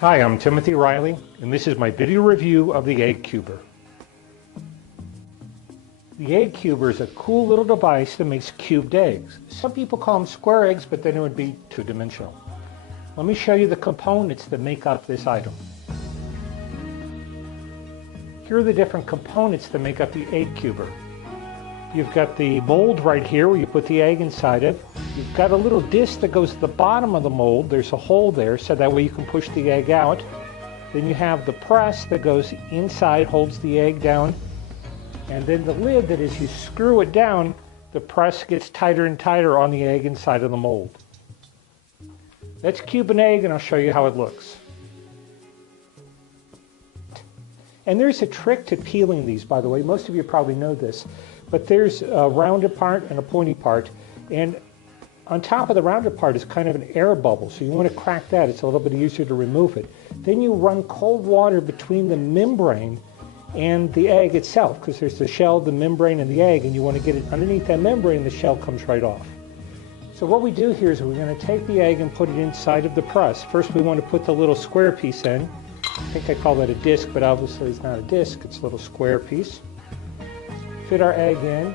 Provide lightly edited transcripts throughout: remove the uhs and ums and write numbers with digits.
Hi, I'm Timothy Riley, and this is my video review of the Egg Cuber. The Egg Cuber is a cool little device that makes cubed eggs. Some people call them square eggs, but then it would be two-dimensional. Let me show you the components that make up this item. Here are the different components that make up the Egg Cuber. You've got the mold right here where you put the egg inside of. You've got a little disc that goes to the bottom of the mold. There's a hole there so that way you can push the egg out. Then you have the press that goes inside, holds the egg down. And then the lid that as you screw it down, the press gets tighter and tighter on the egg inside of the mold. Let's cube an egg and I'll show you how it looks. And there's a trick to peeling these, by the way. Most of you probably know this. But there's a rounded part and a pointy part. And on top of the rounded part is kind of an air bubble. So you want to crack that. It's a little bit easier to remove it. Then you run cold water between the membrane and the egg itself, because there's the shell, the membrane, and the egg, and you want to get it underneath that membrane, the shell comes right off. So what we do here is we're going to take the egg and put it inside of the press. First we want to put the little square piece in. I think I call that a disc, but obviously it's not a disc, it's a little square piece. Fit our egg in,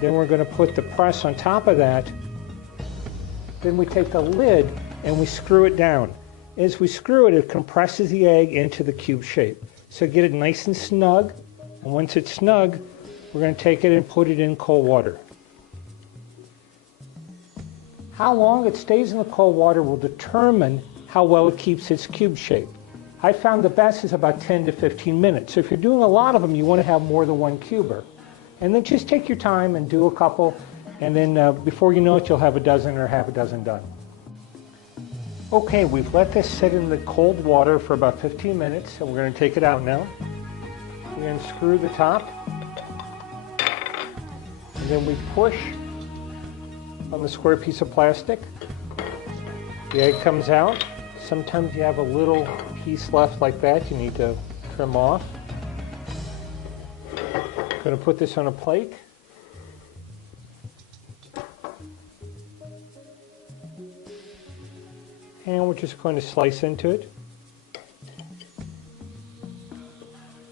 then we're going to put the press on top of that. Then we take the lid and we screw it down. As we screw it, it compresses the egg into the cube shape. So get it nice and snug, and once it's snug, we're going to take it and put it in cold water. How long it stays in the cold water will determine how well it keeps its cube shape. I found the best is about 10 to 15 minutes. So if you're doing a lot of them, you want to have more than one cuber. And then just take your time and do a couple, and then before you know it, you'll have a dozen or half a dozen done. Okay, we've let this sit in the cold water for about 15 minutes, and we're going to take it out now. We're going to screw the top, and then we push on the square piece of plastic. The egg comes out. Sometimes you have a little piece left like that you need to trim off. Going to put this on a plate. And we're just going to slice into it.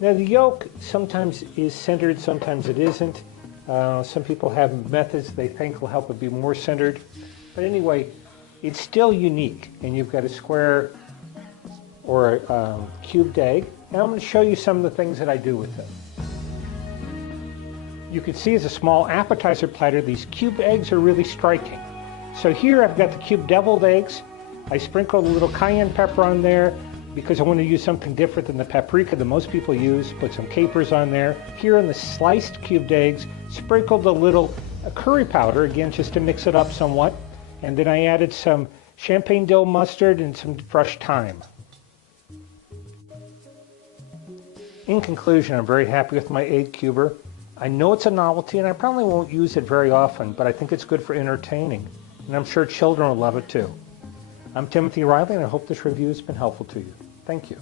Now the yolk sometimes is centered, sometimes it isn't. Some people have methods they think will help it be more centered. But anyway, it's still unique. And you've got a square or a cubed egg. And I'm going to show you some of the things that I do with them. You can see as a small appetizer platter, these cubed eggs are really striking. So here I've got the cubed deviled eggs. I sprinkled a little cayenne pepper on there because I want to use something different than the paprika that most people use. Put some capers on there. Here in the sliced cubed eggs, sprinkled a little curry powder, again just to mix it up somewhat. And then I added some champagne dill mustard and some fresh thyme. In conclusion, I'm very happy with my Egg Cuber. I know it's a novelty and I probably won't use it very often, but I think it's good for entertaining. And I'm sure children will love it too. I'm Timothy Riley and I hope this review has been helpful to you. Thank you.